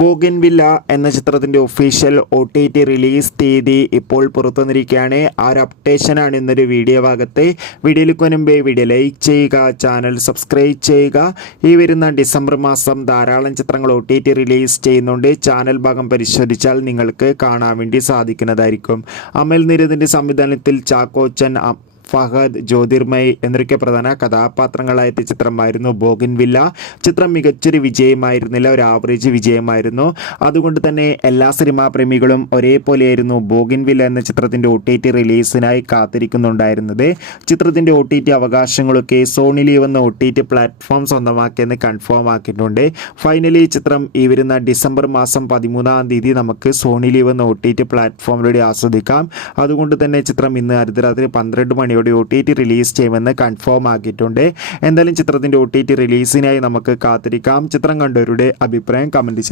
Bougainvillea എന്ന ചിത്രത്തിൻ്റെ official OTT release തീയതി ഇപ്പോൾ പുറത്തുവന്നിരിക്കുകയാണ്. ആ ഒരു അപ്ഡേഷനാണ് ഇന്നൊരു വീഡിയോ ഭാഗത്ത്. വീഡിയോയിലേക്ക് മുൻപേ വീഡിയോ ലൈക്ക് ചെയ്യുക, ചാനൽ സബ്സ്ക്രൈബ് ചെയ്യുക. ഈ വരുന്ന ഡിസംബർ മാസം ധാരാളം ചിത്രങ്ങൾ OTT റിലീസ് ചെയ്യുന്നുണ്ട്. ചാനൽ ഭാഗം പരിശോധിച്ചാൽ നിങ്ങൾക്ക് കാണാൻ വേണ്ടി സാധിക്കുന്നതായിരിക്കും. അമൽ നീരദിൻ്റെ സംവിധാനത്തിൽ ചാക്കോച്ചൻ, ഫഹദ്, ജ്യോതിർമയ് എന്നൊക്കെ പ്രധാന കഥാപാത്രങ്ങളായ ചിത്രമായിരുന്നു ബോഗൻവില്ല. ചിത്രം മികച്ചൊരു വിജയമായിരുന്നില്ല, ഒരു ആവറേജ് വിജയമായിരുന്നു. അതുകൊണ്ട് തന്നെ എല്ലാ സിനിമാ പ്രേമികളും ഒരേപോലെയായിരുന്നു ബോഗൻവില്ല എന്ന ചിത്രത്തിൻ്റെ OTT റിലീസിനായി കാത്തിരിക്കുന്നുണ്ടായിരുന്നത്. ചിത്രത്തിൻ്റെ OTT അവകാശങ്ങളൊക്കെ സോണി ലീവ് എന്ന OTT പ്ലാറ്റ്ഫോം സ്വന്തമാക്കിയെന്ന് കൺഫേം ആക്കിയിട്ടുണ്ട്. ഫൈനലി ചിത്രം ഈ വരുന്ന ഡിസംബർ മാസം 13-ാം തീയതി നമുക്ക് സോണി ലീവ് എന്ന OTT പ്ലാറ്റ്ഫോമിലൂടെ ആസ്വദിക്കാം. അതുകൊണ്ട് തന്നെ ചിത്രം ഇന്ന് അർദ്ധരാത്രി 12 മണിയോടെ OTT റിലീസ് ചെയ്യുമെന്ന് കൺഫേം ആക്കിയിട്ടുണ്ട്. എന്തായാലും ചിത്രത്തിൻ്റെ OTT റിലീസിനായി നമുക്ക് കാത്തിരിക്കാം. ചിത്രം കണ്ടവരുടെ അഭിപ്രായം കമൻറ്റ് ചെയ്യുക.